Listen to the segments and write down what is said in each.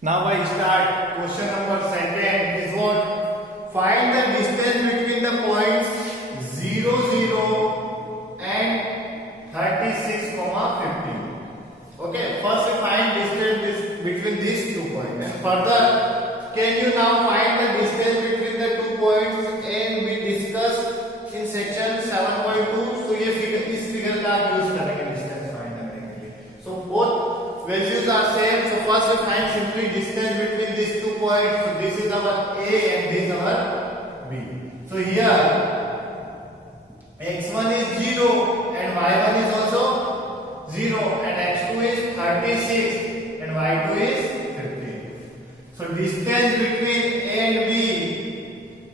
Now I start. Question number second is what? Find the distance between the points 0, 0 and 36, 50. Okay, first we find distance between these 2 points. And further, can you now find the distance between the 2 points and we discussed in section 7.2. So ये figure, इस figure का आप use करेंगे distance find करने के लिए. So both values are same. So first we find simply distance between these 2 points. So this is our A and this is our B. So here x1 is 0 and y1 is also 0 and x2 is 36 and y2 is 15. So distance between A and B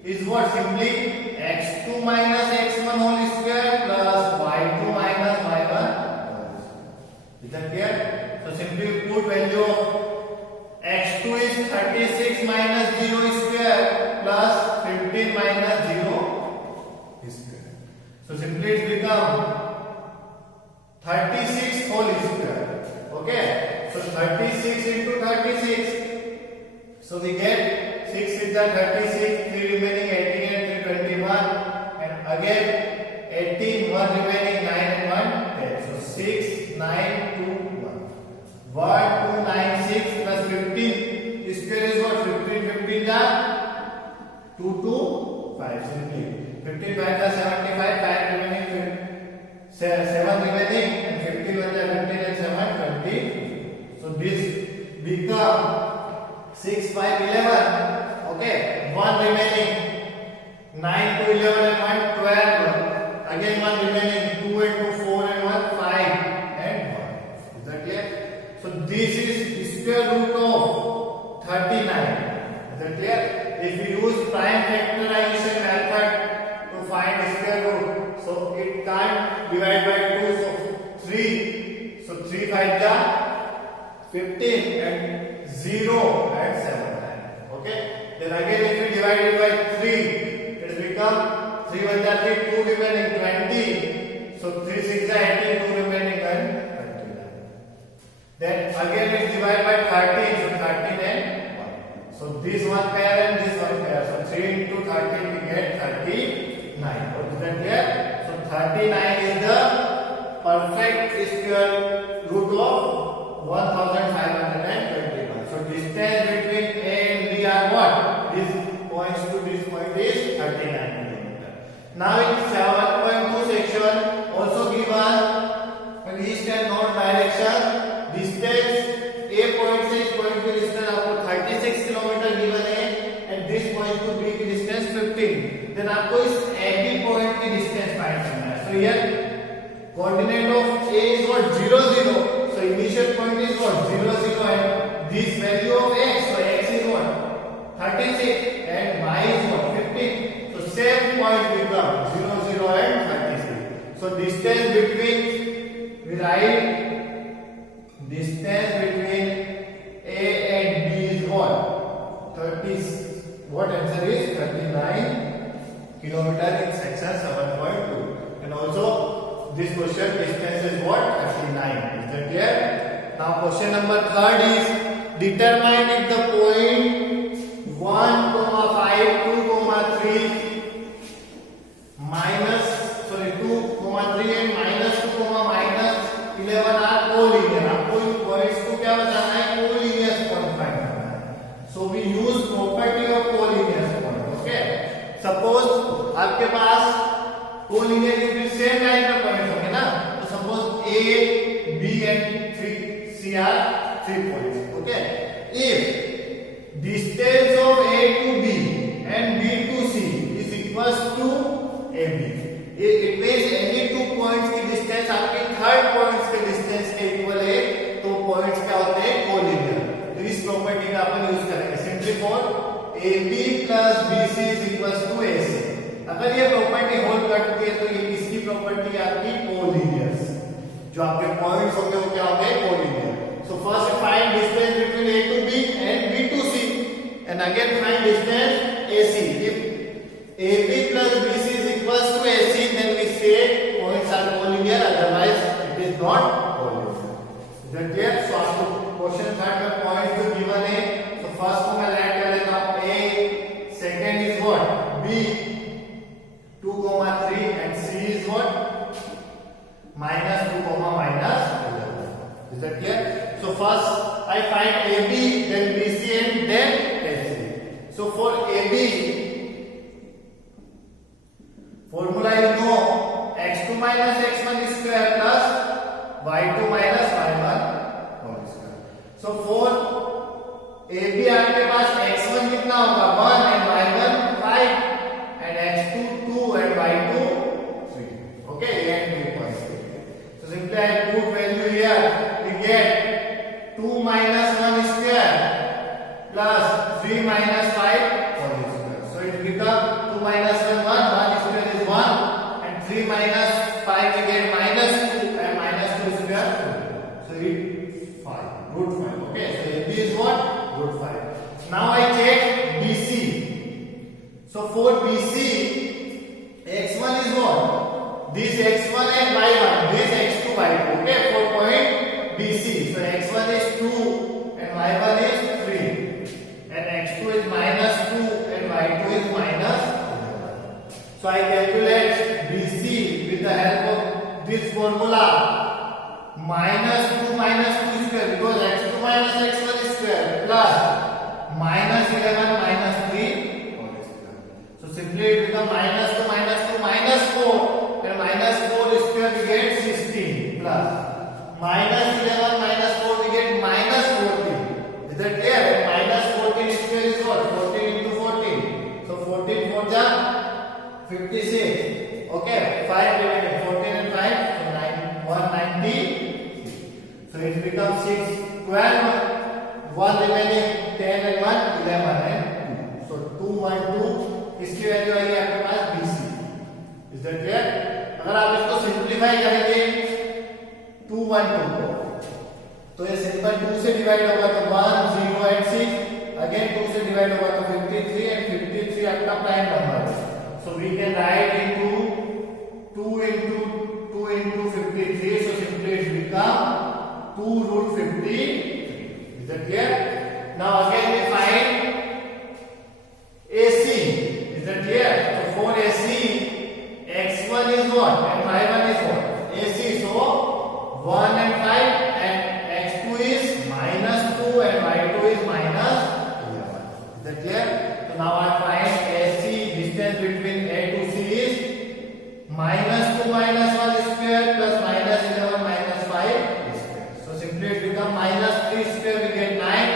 is what? Simply x2 minus x1 whole square plus y2 minus y1 whole square. Is that clear? So simply put value of x2 is 36 minus 0 square plus 15 minus 0 square. So simply it become 36 whole square. Okay. So 36 into 36. So we get 6 is the 36, 3 remaining 18 and 3 21 and again 18, 1 remaining 9 and 1 10. So 6, 9, 2, 1. 1, 2, 9, 6 plus 15 square is what? 15, 15 ja 2, 2, 5 simply. 15 5 का 75, 5 remaining 7 remaining and 15 1 15 and 7 20. So this become 6 5 11. Okay, 1 remaining 9 2 11 and 1 12. Again 1 remaining 2 and 2 4 and 1 5 and 1. Is that clear? So this is square root of 39. Is that clear? If we use prime factorization method to find square root, so it can't divide by 2, so 3. So 3 5 ja 15 and 0 and 7 times. Okay. Then again if we divide it by 3, it has become 3 1 ja 3, 2 remaining 20. So 3 6 ja 18, 2 remaining and 29. Then again we divide by 13, so 13 and 1. So this one pair and this one pair. So 3 into 13 we get 39. What is that here? So 39 is the perfect square root of 1521. So distance between A and B are what? This points to this point is 39 km. Now in 7.2 section also given east and north direction. Distance A point से इस point की distance आपको 36 kilometre given है and this point to B की distance 15. Then आपको इस AB point की distance find करना है. So here coordinate of A is what? 0 0. So initial point is what? 0 0 and this value of x. So x is what? 36 and y is what? 15. So same point become 0 0 and 36. So distance between we write distance between A and B is what? 30. What answer is 39 kilometer in section 7.2. And also this question distance is what? 39. Is that clear? Now question number 3rd is determine if the point 1, 5, 2, 3 minus 2, 3 and minus 2, minus 11 are collinear. आपको इन points को क्या बताना है? कोलिनियस point find करना है. So we use property of collinear point. Okay, suppose आपके पास collinear if same line का पॉइंट होंगे ना, तो suppose A, B and 3, C are 3 points. Okay, if distance of A to B and B to C is equals to AB, it means any 2 points की distance आपके third points के distance के equal है, तो points क्या होते हैं? Collinear. तो इस प्रॉपर्टी का अपन यूज करेंगे simply for AB plus BC is equals to AC. अगर ये प्रॉपर्टी होल्ड करती है तो ये किसकी प्रॉपर्टी है? आपकी कोलिनियर्स. जो आपके पॉइंट्स होंगे वो क्या होंगे? Collinear. So first find distance between A to B and B to C, and again find distance AC. If AB plus BC is equals to AC, then we say points are collinear. Otherwise, it is not collinear. Is that clear? So आपको question 3 का point जो given है A B आपके पास x1 कितना होगा 1 and y1 5 and x2 2 and y2 3. Okay, and 2.6. So simply I put value here. We get 2 minus 1 square plus 3 minus 5 whole square. So it becomes 2 minus 1 1 square is 1 and 3 minus 5 we get minus 2 and minus 2 square 2. So it 5 root 5. Okay, so AB is what? Root 5. Now I check BC. So for BC, x1 is what? This x1 and y1. This x2, y2. Okay, for point BC. So x1 is 2 and y1 is 3. And x2 is minus 2 and y2 is minus 11. So I calculate BC with the help of this formula. Minus 2 minus 2 square because x2 minus x1 square plus minus 11 minus 3 whole square. So simply it becomes minus 2 minus 2 minus 4 and minus 4 square we get 16 plus minus 11 minus 4 we get minus 14. Is that clear? Minus 14 square is what? 14 into 14. So 14 4 ja 56. Okay, 5 remaining. 14 and 5 so 190. So it becomes 6 12 1 remaining 10 and 1 11 and 2. So 2 1 2 इसकी value आएगी आपके पास BC. Is that clear? अगर आप इसको simplify करेंगे 2 1 2 को तो ये सिंपल 2 से डिवाइड होगा तो 1 0 and 6 अगेन 2 से डिवाइड होगा तो 53 and 53 आपका प्राइम नंबर है. So we can write into 2 into 53. So simply it become 2 root 50. Is that clear? Now again we find AC. Is that clear? So for AC, x1 is what and y1 is what? AC. So 1 and 5 and x2 is minus 2 and y2 is minus 11. Is that clear? So now I find AC distance between A to C is minus 2 minus 1 square plus minus 11 minus 5 square. So simply it becomes minus 3 square we get 9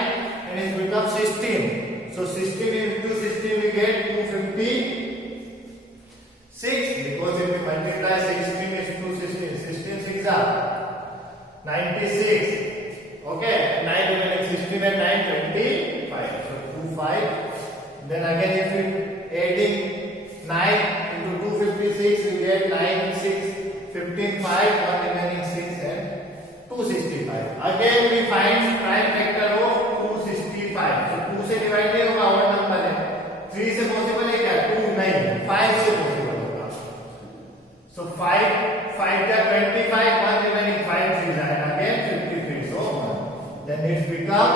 and it becomes 16. So 16 into 16 we get 256 because if we multiply 16 is 216. 16 6 are 96. Okay, 9 remaining 16 and 9 25. So 25. Then again if we adding 9 into 256 we get 9 and 6 15 5 1 remaining 6 and 265. Again we find prime factor of 265. So 2 से divide नहीं होगा odd number है. 3 से possible है क्या? 2 नहीं, 5 से possible होगा. So 5 5 का 25 1 remaining 5 3 and again 53. So 1. Then it become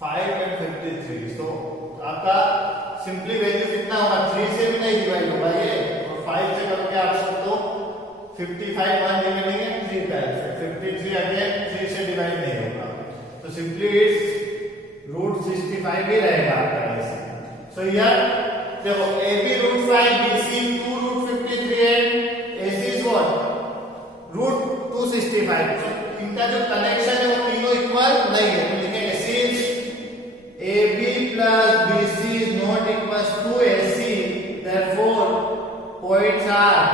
5 and 53. So आपका सिंपली वैल्यू कितना होगा? 3 से भी नहीं डिवाइड होगा ये और 5 से करके आप सबको 55 1 रिमेनिंग है 3 टाइम्स 53 अगेन 3 से डिवाइड नहीं होगा. तो सिंपली इट्स रूट 65 ही रहेगा आपका ऐसे. सो हियर देखो AB root 5 BC 2 root 53 and AC is what root 265. तो इनका जो कनेक्शन है वो तीनों इक्वल नहीं है तो लिखेंगे since AB plus BC is not equals to AC, therefore points are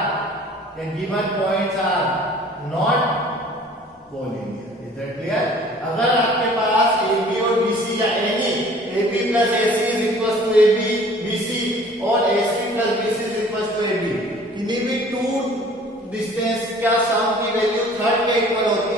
the given points are not collinear. Is that clear? अगर आपके पास AB और BC या any AB plus AC is equals to AB BC और AC plus BC is equals to AB किन्हीं भी two distance का sum की value third के इक्वल होती है